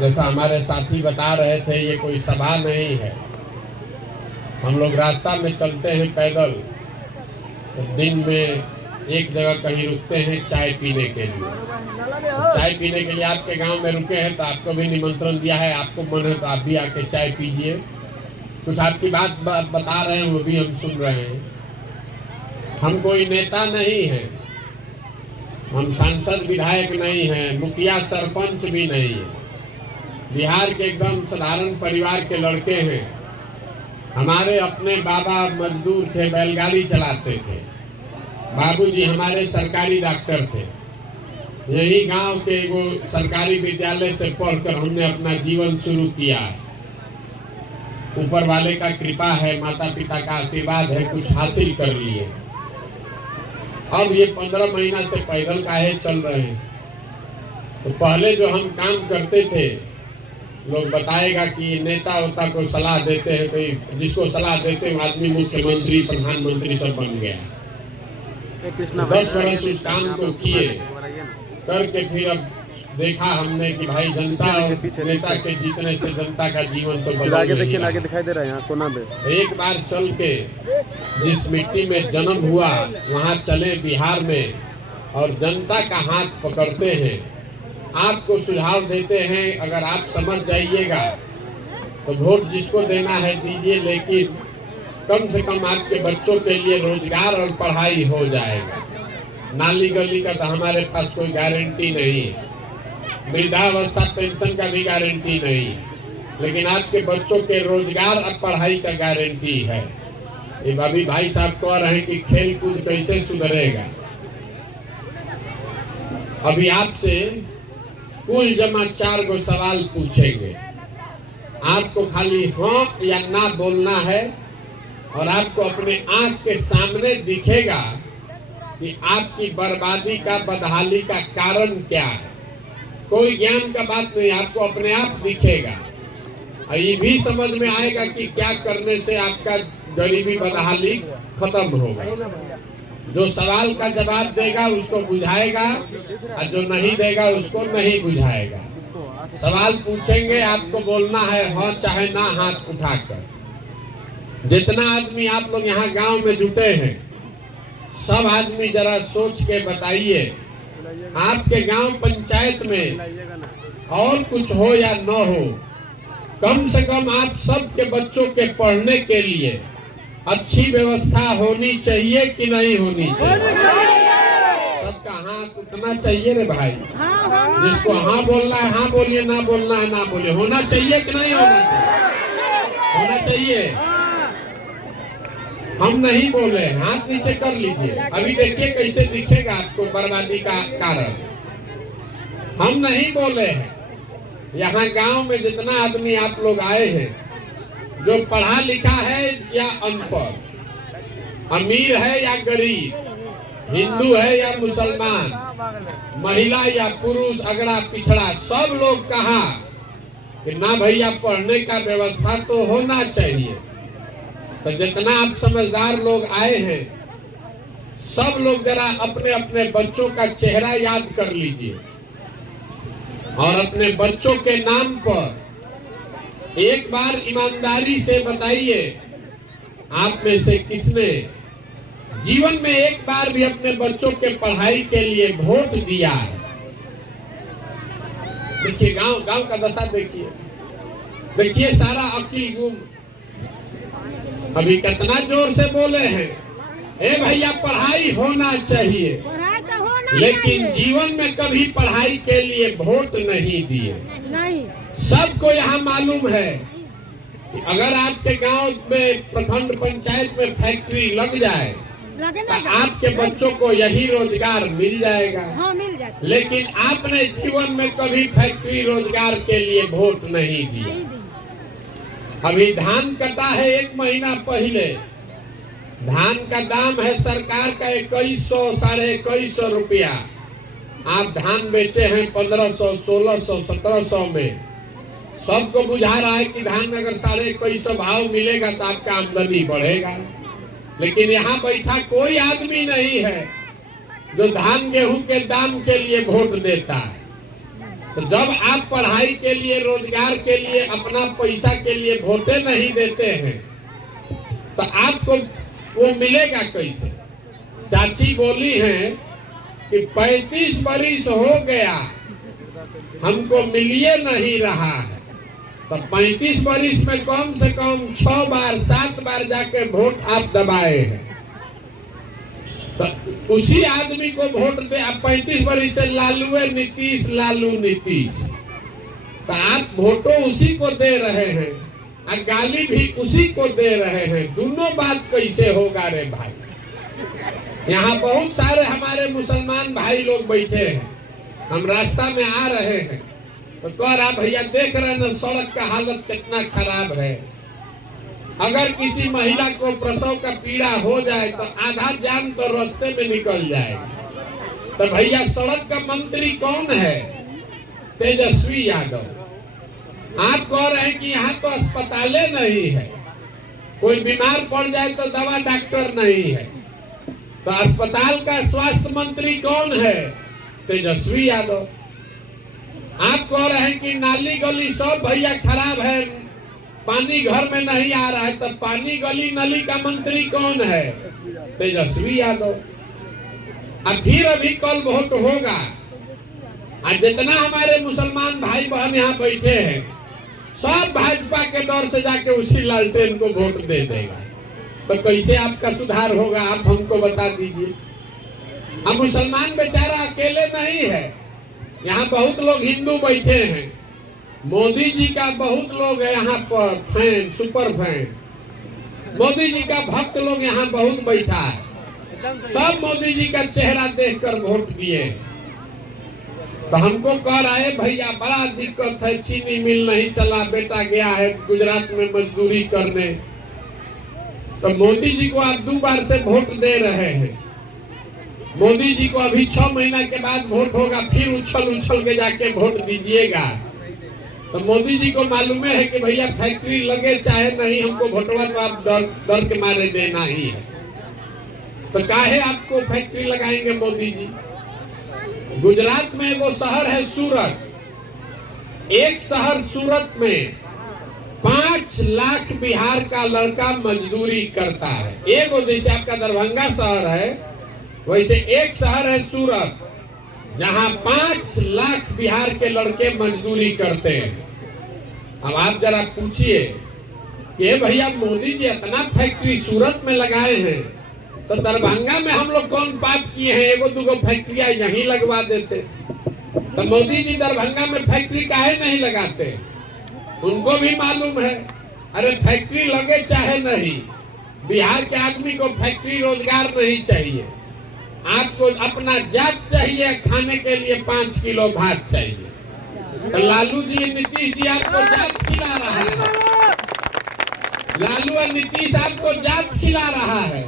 जैसा हमारे साथी बता रहे थे, ये कोई सभा नहीं है। हम लोग रास्ता में चलते हैं पैदल, तो दिन में एक जगह कहीं रुकते हैं चाय पीने के लिए। तो चाय पीने के लिए आपके गांव में रुके हैं तो आपको भी निमंत्रण दिया है, आपको मन है तो आप भी आके चाय पीजिए। कुछ आपकी बात बता रहे हैं, वो भी हम सुन रहे हैं। हम कोई नेता नहीं है, हम सांसद विधायक नहीं हैं, मुखिया सरपंच भी नहीं है। बिहार के एकदम साधारण परिवार के लड़के हैं। हमारे अपने बाबा मजदूर थे, बैलगाड़ी चलाते थे। बाबूजी हमारे सरकारी डॉक्टर थे। यही गांव के वो सरकारी विद्यालय से पढ़कर हमने अपना जीवन शुरू किया है। ऊपर वाले का कृपा है, माता पिता का आशीर्वाद है, कुछ हासिल कर लिए। अब ये 15 महीना से पैदल काहे चल रहे हैं। तो पहले जो हम काम करते थे, लोग बताएगा कि नेता वोता को सलाह देते हैं, तो जिसको सलाह देते हैं आदमी मुख्यमंत्री प्रधानमंत्री सब बन गया। 10 वर्ष उस काम को किए करके फिर अब देखा हमने कि भाई जनता और नेता के जीतने से जनता का जीवन तो बदल आगे देखिए, आगे दिखाई दे रहा है यहाँ कोना में। एक बार चल के जिस मिट्टी में जन्म हुआ वहाँ चले बिहार में, और जनता का हाथ पकड़ते हैं, आपको सुझाव देते हैं। अगर आप समझ जाइएगा तो वोट जिसको देना है दीजिए, लेकिन कम से कम आपके बच्चों के लिए रोजगार और पढ़ाई हो जाएगा। नाली गली का तो हमारे पास कोई गारंटी नहीं है, वृद्धावस्था पेंशन का भी गारंटी नहीं है, लेकिन आपके बच्चों के रोजगार और पढ़ाई का गारंटी है। ये अभी भाई साहब कह रहे हैं कि खेल कूद कैसे सुधरेगा। अभी आपसे कुल जमा 4 गो सवाल पूछेंगे। आपको खाली हाँ या ना बोलना है, और आपको अपने आंख के सामने दिखेगा कि आपकी बर्बादी का, बदहाली का कारण क्या है। कोई ज्ञान का बात नहीं, आपको अपने आप दिखेगा। और ये भी समझ में आएगा कि क्या करने से आपका गरीबी बदहाली खत्म होगा। जो सवाल का जवाब देगा उसको बुझाएगा, और जो नहीं देगा उसको नहीं बुझाएगा। सवाल पूछेंगे, आपको बोलना है हाँ चाहे ना हाथ उठाकर। जितना आदमी आप लोग यहाँ गांव में जुटे हैं, सब आदमी जरा सोच के बताइए, आपके गांव पंचायत में और कुछ हो या न हो, कम से कम आप सबके बच्चों के पढ़ने के लिए अच्छी व्यवस्था होनी चाहिए कि नहीं होनी चाहिए। सबका हाथ उठना चाहिए रे भाई। जिसको हाँ बोलना है हाँ बोलिए, ना बोलना है ना बोलिए। होना चाहिए कि नहीं होना चाहिए? होना चाहिए। हम नहीं बोले, हाथ नीचे कर लीजिए। अभी देखिए कैसे दिखेगा आपको बर्बादी का कारण। हम नहीं बोले हैं। यहाँ गांव में जितना आदमी आप लोग आए हैं, जो पढ़ा लिखा है या अनपढ़, अमीर है या गरीब, हिंदू है या मुसलमान, महिला या पुरुष, अगड़ा पिछड़ा, सब लोग कहा कि ना भैया पढ़ने का व्यवस्था तो होना चाहिए। तो जितना आप समझदार लोग आए हैं, सब लोग जरा अपने अपने बच्चों का चेहरा याद कर लीजिए, और अपने बच्चों के नाम पर एक बार ईमानदारी से बताइए, आप में से किसने जीवन में एक बार भी अपने बच्चों के पढ़ाई के लिए वोट दिया है। देखिए गांव का दशा देखिए, देखिए सारा अकील गुम। अभी कितना जोर से बोले हैं, ए भैया पढ़ाई होना चाहिए, लेकिन जीवन में कभी पढ़ाई के लिए वोट नहीं दिए। सबको यहाँ मालूम है कि अगर आपके गांव में प्रखंड पंचायत में फैक्ट्री लग जाए तो आपके बच्चों को यही रोजगार मिल जाएगा। लेकिन आपने जीवन में कभी फैक्ट्री रोजगार के लिए वोट नहीं दिया। अभी धान कटा है 1 महीना पहले, धान का दाम है सरकार का 2100 साढ़े 2100 रुपया। आप धान बेचे हैं 1500, 1600, 1700 में। सबको बुझा रहा है कि धान में अगर 2150 भाव मिलेगा तो आपका आमदनी बढ़ेगा। लेकिन यहाँ बैठा कोई आदमी नहीं है जो धान गेहूं के दाम के लिए वोट देता है। तो जब आप पढ़ाई के लिए, रोजगार के लिए, अपना पैसा के लिए वोटे नहीं देते हैं तो आपको वो मिलेगा कैसे? चाची बोली हैं कि 35 बरिस हो गया हमको मिलिए नहीं रहा है। तो 35 बरिस में कम से कम 6 बार 7 बार जाके वोट आप दबाए हैं। तो उसी आदमी को वोट दे, आप 35 बरिस से लालू नीतीश, लालू नीतीश, तो आप वोटो उसी को दे रहे हैं और गाली भी उसी को दे रहे हैं। दोनों बात कैसे होगा रे भाई? यहाँ बहुत सारे हमारे मुसलमान भाई लोग बैठे हैं, हम रास्ता में आ रहे हैं तो कह रहा भैया देख रहे हैं ना सड़क का हालत कितना खराब है। अगर किसी महिला को प्रसव का पीड़ा हो जाए तो आधा जान तो रास्ते में निकल जाएगा। तो भैया सड़क का मंत्री कौन है? तेजस्वी यादव। आप कह रहे हैं कि यहाँ तो अस्पतालें नहीं है, कोई बीमार पड़ जाए तो दवा डॉक्टर नहीं है। तो अस्पताल का स्वास्थ्य मंत्री कौन है? तेजस्वी यादव। आप कह रहे हैं कि नाली गली सब भैया खराब है, पानी घर में नहीं आ रहा है, तो पानी गली नली का मंत्री कौन है? तेजस्वी यादव। अब फिर अभी कल वोट होगा और जितना हमारे मुसलमान भाई बहन यहाँ बैठे हैं सब भाजपा के दौर से जाके उसी लालटेन को वोट दे देगा। तो कैसे आपका सुधार होगा? आप हमको बता दीजिए। अब मुसलमान बेचारा अकेले नहीं है, यहाँ बहुत लोग हिंदू बैठे हैं। मोदी जी का बहुत लोग है यहाँ पर fan, super fan. Modi ji का भक्त लोग यहाँ बहुत बैठा है, सब मोदी जी का चेहरा देखकर वोट दिए। तो हमको कह रहा है भैया बड़ा दिक्कत है, चीनी मिल नहीं चला, बेटा गया है गुजरात में मजदूरी करने। तो मोदी जी को आप 2 बार से वोट दे रहे हैं। मोदी जी को अभी 6 महीना के बाद वोट होगा, फिर उछल के जाके वोट दीजिएगा। तो मोदी जी को मालूम है कि भैया फैक्ट्री लगे चाहे नहीं, हमको वोटवा तो आप डर के मारे देना ही है। तो काहे आपको फैक्ट्री लगाएंगे मोदी जी? गुजरात में वो शहर है सूरत। एक शहर सूरत में 5 लाख बिहार का लड़का मजदूरी करता है। एक जैसे आपका दरभंगा शहर है वैसे एक शहर है सूरत जहां 5 लाख बिहार के लड़के मजदूरी करते हैं। अब आप जरा पूछिए कि भैया मोदी जी इतना फैक्ट्री सूरत में लगाए हैं तो दरभंगा में हम लोग कौन पाप किए हैं? 1-2 फैक्ट्रियां यहीं लगवा देते। तो मोदी जी दरभंगा में फैक्ट्री काहे नहीं लगाते? उनको भी मालूम है अरे फैक्ट्री लगे चाहे नहीं, बिहार के आदमी को फैक्ट्री रोजगार नहीं चाहिए। आपको अपना जात चाहिए, खाने के लिए 5 किलो भात चाहिए। तो लालू जी नीतीश जी आपको जात खिला रहा है, लालू और नीतीश आपको जात खिला रहा है।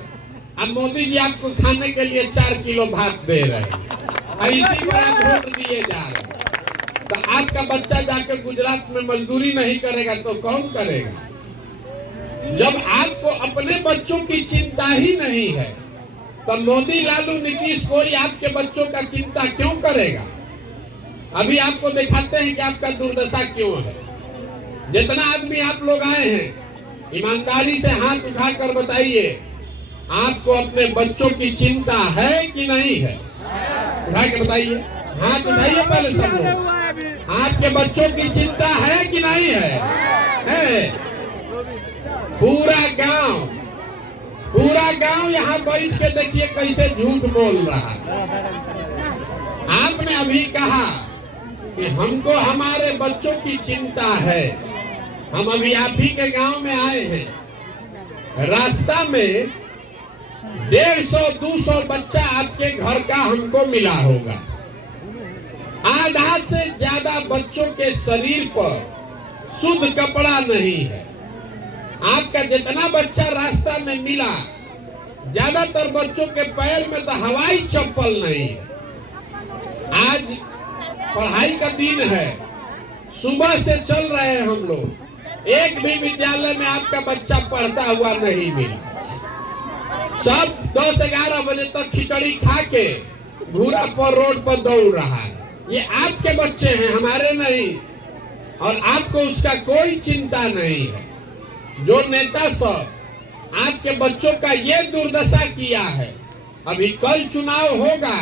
अब मोदी जी आपको खाने के लिए 4 किलो भात दे रहे हैं और इसी पर आप वोट दिए जा रहे हैं। तो आपका बच्चा जाकर गुजरात में मजदूरी नहीं करेगा तो कौन करेगा? जब आपको अपने बच्चों की चिंता ही नहीं है तो मोदी, लालू, नीतीश कोई आपके बच्चों का चिंता क्यों करेगा? अभी आपको दिखाते हैं कि आपका दुर्दशा क्यों है। जितना आदमी आप लोग आए हैं ईमानदारी से हाथ उठाकर बताइए, आपको अपने बच्चों की चिंता है कि नहीं है? उठा के बताइए, हाथ उठाइए पहले सब लोग। आपके बच्चों की चिंता है कि नहीं है? है। पूरा गांव यहाँ बैठ के देखिए कैसे झूठ बोल रहा है। आपने अभी कहा कि हमको हमारे बच्चों की चिंता है। हम अभी आप ही के गांव में आए हैं, रास्ता में 150-200 बच्चा आपके घर का हमको मिला होगा। आधा से ज्यादा बच्चों के शरीर पर शुद्ध कपड़ा नहीं है। आपका जितना बच्चा रास्ता में मिला, ज्यादातर बच्चों के पैर में तो हवाई चप्पल नहीं है। आज पढ़ाई का दिन है, सुबह से चल रहे हैं हम लोग, एक भी विद्यालय में आपका बच्चा पढ़ता हुआ नहीं मिला। सब 10-11 बजे तक खिचड़ी खा के घूरा पर रोड पर दौड़ रहा है। ये आपके बच्चे हैं, हमारे नहीं, और आपको उसका कोई चिंता नहीं है। जो नेता सब आपके बच्चों का ये दुर्दशा किया है, अभी कल चुनाव होगा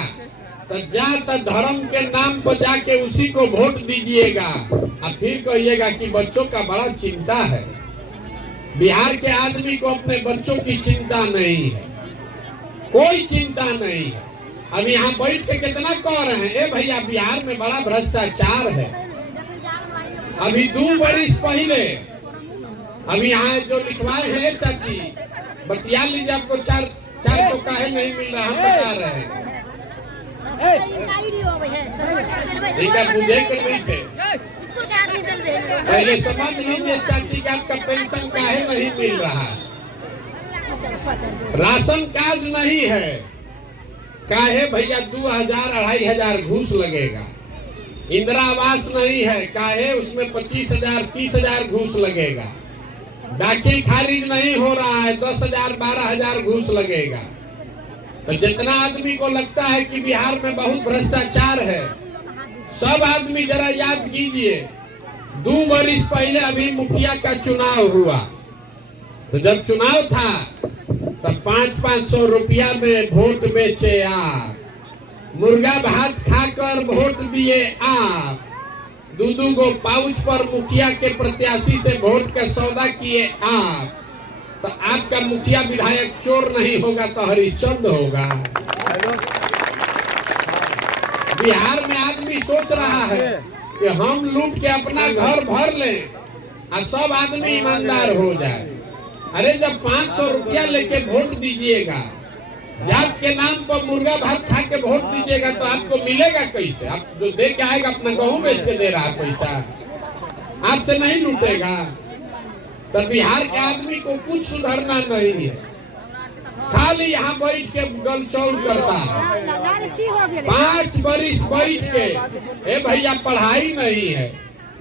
तो जात धर्म के नाम पर जाके उसी को वोट दीजिएगा और फिर कहिएगा कि बच्चों का बड़ा चिंता है। बिहार के आदमी को अपने बच्चों की चिंता नहीं है, कोई चिंता नहीं है। अब यहाँ बैठ के कितना कह रहे हैं, ए भैया बिहार में बड़ा भ्रष्टाचार है। अभी 2 वर्ष पहले अभी यहाँ जो लिखवाए हैं चाची, बतिया लीजिए, आपको 400 काहे नहीं मिल रहा, हम बता रहे हैं। बुझे के नहीं थे, पहले समझ लीजिए चाची का आपका पेंशन काहे नहीं मिल रहा, राशन कार्ड नहीं है, काहे भैया 2000-2500 घूस लगेगा। इंदिरा आवास नहीं है, काहे उसमें 25,000-30,000 घूस लगेगा। दाखिल खारिज नहीं हो रहा है, 10,000-12,000 घूस लगेगा। तो जितना आदमी को लगता है कि बिहार में बहुत भ्रष्टाचार है, सब आदमी जरा याद कीजिए, 2 वर्ष पहले अभी मुखिया का चुनाव हुआ, तो जब चुनाव था तब 500-500 रुपया में वोट बेचे आप, मुर्गा भात खाकर वोट दिए आप, 2-2 गो पाउच पर मुखिया के प्रत्याशी से वोट का सौदा किए आप। तो आपका मुखिया विधायक चोर नहीं होगा तो हरिश्चंद्र होगा। बिहार में आदमी सोच रहा है कि हम लूट के अपना घर भर लें और सब आदमी ईमानदार हो जाए। अरे जब 500 रुपया लेके वोट दीजिएगा, जात के नाम पर मुर्गा भात खा के वोट दीजिएगा, तो आपको मिलेगा कैसे? आप जो दे के आएगा अपना गेहूं बेच के दे रहा है पैसा, आपसे नहीं लूटेगा। तो बिहार के आदमी को कुछ सुधरना नहीं है, खाली यहाँ बैठ के गलचौड़ करता है। 5 वर्ष बैठ के, ए भैया पढ़ाई नहीं है,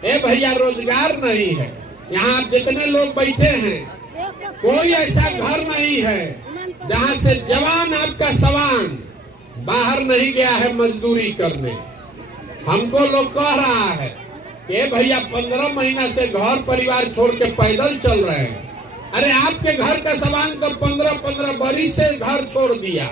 ए भैया रोजगार नहीं है। यहाँ जितने लोग बैठे हैं, कोई ऐसा घर नहीं है जहाँ से जवान आपका सवान बाहर नहीं गया है मजदूरी करने। हमको लोग कह रहा है कि भैया 15 महीना से घर परिवार छोड़ के पैदल चल रहे हैं। अरे आपके घर का सवान तो 15-15 बरिस से घर छोड़ दिया।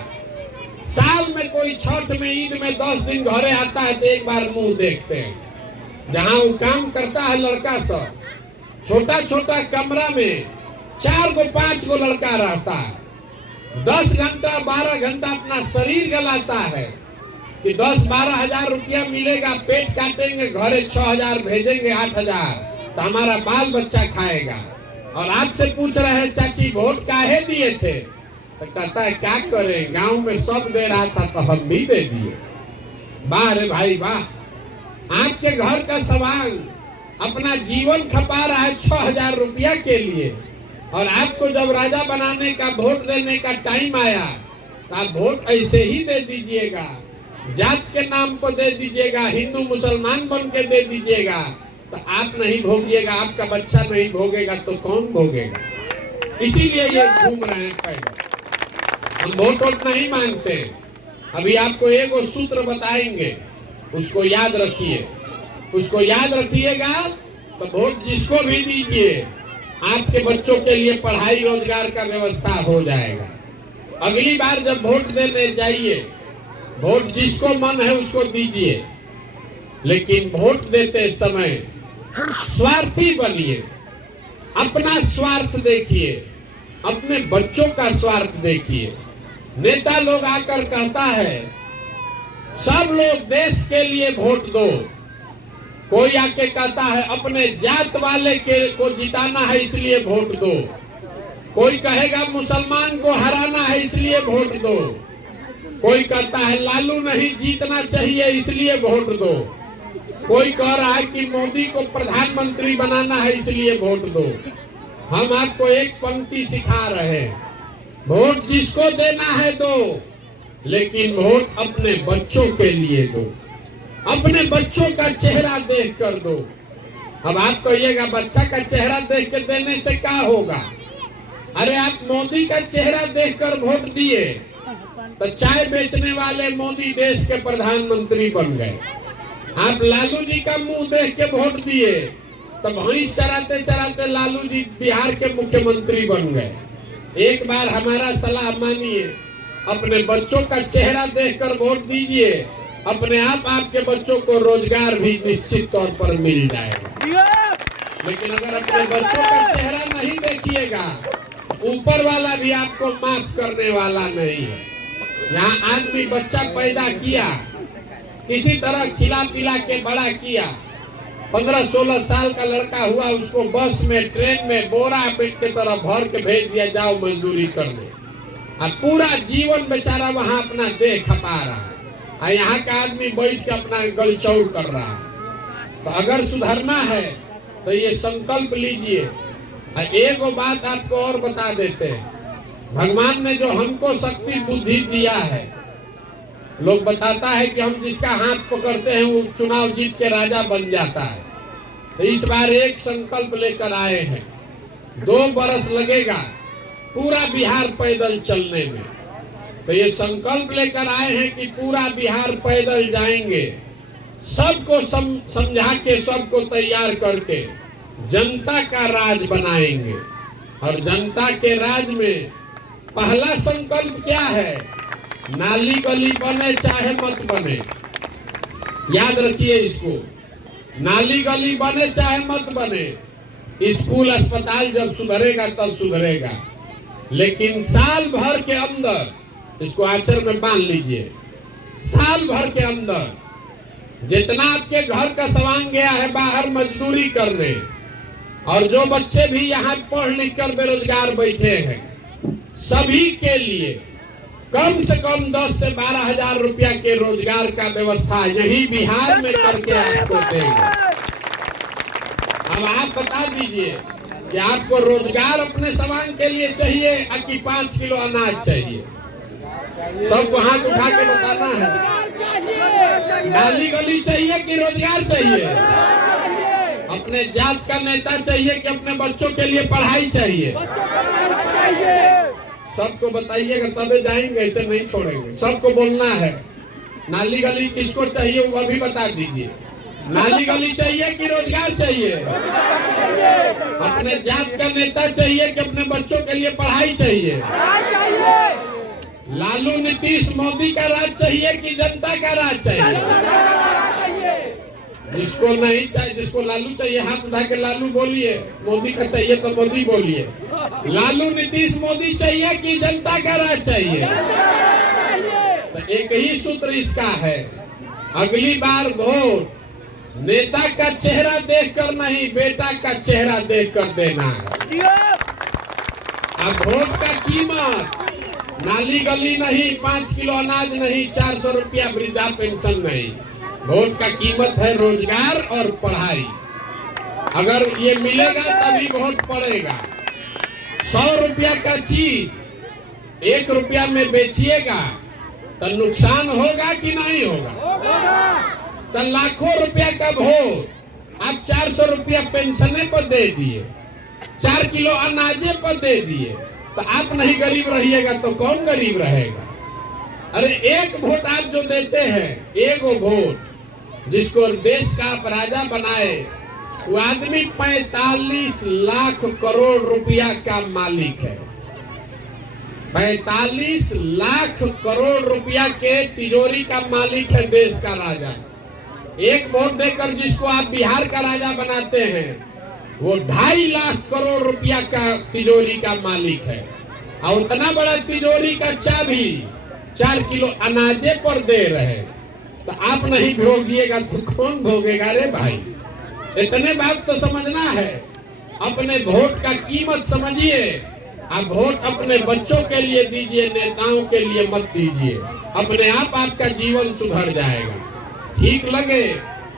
साल में कोई छठ में, ईद में 10 दिन घरे आता है तो एक बार मुंह देखते हैं। जहाँ वो काम करता है लड़का सब, छोटा छोटा कमरा में 4-5 गो लड़का रहता है, 10 घंटा 12 घंटा अपना शरीर गलाता है कि 10-12 हजार रुपया मिलेगा, पेट काटेंगे, घरे 6,000 भेजेंगे, 8,000, तो हमारा बाल बच्चा खाएगा। और आपसे पूछ रहे हैं चाची वोट काहे दिए थे, तो कहता है क्या करें, गांव में सब दे रहा था तो हम भी दे दिए। वाह रे भाई वाह, आपके घर का सवाल अपना जीवन खपा रहा है 6,000 रुपया के लिए, और आपको जब राजा बनाने का वोट देने का टाइम आया तो आप वोट ऐसे ही दे दीजिएगा, जात के नाम पर दे दीजिएगा, हिंदू मुसलमान बन के दे दीजिएगा, तो आप नहीं भोगिएगा, आपका बच्चा नहीं भोगेगा तो कौन भोगेगा? इसीलिए ये घूम रहे हैं पैदल। हम वोट नहीं मांगते। अभी आपको एक सूत्र बताएंगे, उसको याद रखिए, उसको याद रखिएगा तो वोट जिसको भी दीजिए, आपके बच्चों के लिए पढ़ाई रोजगार का व्यवस्था हो जाएगा। अगली बार जब वोट देने जाइए, वोट जिसको मन है उसको दीजिए, लेकिन वोट देते समय स्वार्थी बनिए, अपना स्वार्थ देखिए, अपने बच्चों का स्वार्थ देखिए। नेता लोग आकर कहता है सब लोग देश के लिए वोट दो, कोई आके कहता है अपने जात वाले के को जिताना है इसलिए वोट दो, कोई कहेगा मुसलमान को हराना है इसलिए वोट दो, कोई कहता है लालू नहीं जीतना चाहिए इसलिए वोट दो, कोई कह रहा है कि मोदी को प्रधानमंत्री बनाना है इसलिए वोट दो। हम आपको एक पंक्ति सिखा रहे हैं, वोट जिसको देना है दो, लेकिन वोट अपने बच्चों के लिए दो, अपने बच्चों का चेहरा देख कर दो। अब आप कहिएगा बच्चा का चेहरा देख कर देने से क्या होगा? अरे आप मोदी का चेहरा देखकर वोट दिए तो चाय बेचने वाले मोदी देश के प्रधानमंत्री बन गए, आप लालू जी का मुंह देख के वोट दिए, तब भैंस चराते चराते लालू जी बिहार के मुख्यमंत्री बन गए। एक बार हमारा सलाह मानिए, अपने बच्चों का चेहरा देखकर वोट दीजिए, अपने आप आपके बच्चों को रोजगार भी निश्चित तौर पर मिल जाएगा। लेकिन अगर अपने बच्चों का चेहरा नहीं देखिएगा, ऊपर वाला भी आपको माफ करने वाला नहीं है। यहाँ आदमी बच्चा पैदा किया, किसी तरह खिला पिला के बड़ा किया, 15-16 साल का लड़का हुआ, उसको बस में ट्रेन में बोरा के तरह भर के भेज दिया, जाओ मजदूरी करने। अब पूरा जीवन बेचारा वहां अपना देह खपा रहा है, और यहाँ का आदमी बैठ के अपना गलचौड़ कर रहा है। तो अगर सुधरना है तो ये संकल्प लीजिए। एक बात आपको और बता देते हैं, भगवान ने जो हमको शक्ति बुद्धि दिया है, लोग बताता है कि हम जिसका हाथ पकड़ते हैं वो चुनाव जीत के राजा बन जाता है। तो इस बार एक संकल्प लेकर आए हैं, 2 बरस लगेगा पूरा बिहार पैदल चलने में। तो ये संकल्प लेकर आए हैं कि पूरा बिहार पैदल जाएंगे, सबको समझा के, सबको तैयार करके जनता का राज बनाएंगे। और जनता के राज में पहला संकल्प क्या है? नाली गली बने चाहे मत बने, याद रखिए इसको। नाली गली बने चाहे मत बने, स्कूल अस्पताल जब सुधरेगा तब सुधरेगा, लेकिन साल भर के अंदर, इसको आचरण में बांध लीजिए, साल भर के अंदर जितना आपके घर का सामान गया है बाहर मजदूरी करने, और जो बच्चे भी यहाँ पढ़ लिख कर बेरोजगार बैठे हैं, सभी के लिए कम से कम 10 से 12 हजार रुपया के रोजगार का व्यवस्था यही बिहार में करके आपको देंगे। अब आप बता दीजिए कि आपको रोजगार अपने सामान के लिए चाहिए कि 5 किलो अनाज चाहिए? सबको हाथ उठा के बताना है। नाली गली चाहिए कि रोजगार चाहिए? अपने जात का नेता चाहिए कि अपने बच्चों के लिए पढ़ाई चाहिए? सबको बताइएगा तबे जाएंगे, ऐसे नहीं छोड़ेंगे। सबको बोलना है। नाली गली किसको चाहिए वो भी बता दीजिए। नाली गली चाहिए कि रोजगार चाहिए? अपने जात का नेता चाहिए कि अपने बच्चों के लिए पढ़ाई चाहिए? लालू नीतीश मोदी का राज चाहिए कि जनता का राज चाहिए? जिसको नहीं चाहिए, जिसको लालू चाहिए हाथ उठा के लालू बोलिए, मोदी का चाहिए तो मोदी बोलिए। लालू नीतीश मोदी चाहिए कि जनता का राज चाहिए? तो एक ही सूत्र इसका है, अगली बार वोट नेता का चेहरा देखकर नहीं, बेटा का चेहरा देखकर देना है। अब वोट का कीमत नाली गली नहीं, 5 किलो अनाज नहीं, 400 रुपया वृद्धा पेंशन नहीं। वोट का कीमत है रोजगार और पढ़ाई। अगर ये मिलेगा तभी वोट पड़ेगा। 100 रुपया का चीज 1 रुपया में बेचिएगा तो नुकसान होगा कि नहीं होगा? तो लाखों रुपया का वोट आप 400 रुपया पेंशने पर दे दिए, 4 किलो अनाजे पर दे दिए, तो आप नहीं गरीब रहिएगा तो कौन गरीब रहेगा? अरे एक वोट आप जो देते हैं, एक वोट जिसको देश का आप राजा बनाए, वो आदमी 45 लाख करोड़ रुपया का मालिक है। 45 लाख करोड़ रुपया के तिजोरी का मालिक है देश का राजा। एक वोट देकर जिसको आप बिहार का राजा बनाते हैं, वो 2.5 लाख करोड़ रुपया का तिजोरी का मालिक है। और उतना बड़ा तिजोरी का चाबी 4 किलो अनाजे पर दे रहे, तो आप नहीं भोगिएगा तो कौन भोगेगा? रे भाई, इतने बात तो समझना है। अपने वोट का कीमत समझिए। आप वोट अपने बच्चों के लिए दीजिए, नेताओं के लिए मत दीजिए। अपने आप आपका जीवन सुधर जाएगा। ठीक लगे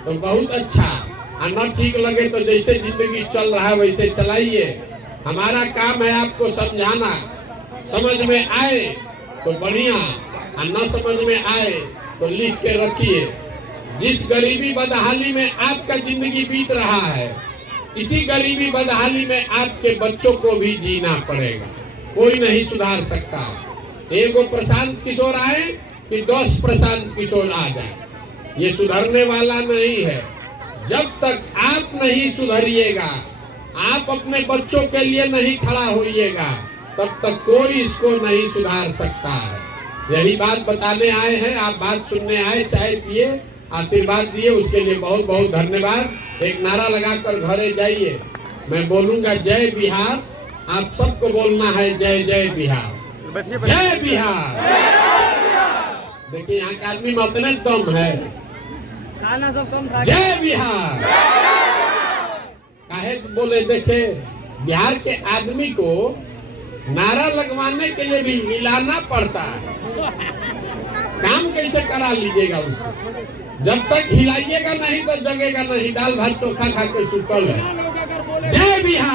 तो बहुत अच्छा, और न ठीक लगे तो जैसे जिंदगी चल रहा है वैसे चलाइए। हमारा काम है आपको समझाना, समझ में आए तो बढ़िया, और न समझ में आए तो लिख के रखिए। जिस गरीबी बदहाली में आपका जिंदगी बीत रहा है, इसी गरीबी बदहाली में आपके बच्चों को भी जीना पड़ेगा। कोई नहीं सुधार सकता। एगो प्रशांत किशोर आए कि 10 प्रशांत किशोर आ जाए, ये सुधरने वाला नहीं है। जब तक आप नहीं सुधरिएगा, आप अपने बच्चों के लिए नहीं खड़ा होइएगा, तब तक कोई इसको नहीं सुधार सकता है। यही बात बताने आए हैं, आप बात सुनने आए, चाय पिए, आशीर्वाद दिए, उसके लिए बहुत बहुत धन्यवाद। एक नारा लगाकर घरे जाइए। मैं बोलूंगा जय बिहार, आप सबको बोलना है जय जय बिहार, जय बिहार। देखिए यहाँ का आदमी में उतने दम है, खाना सब कम खा जय बिहार। काहे बोले, देखे बिहार के आदमी को नारा लगवाने के लिए भी हिलाना पड़ता है। काम कैसे करा लीजिएगा उससे? जब तक हिलाइएगा नहीं तो जगेगा नहीं। दाल भात चोखा खा के सुतल है। जय बिहार।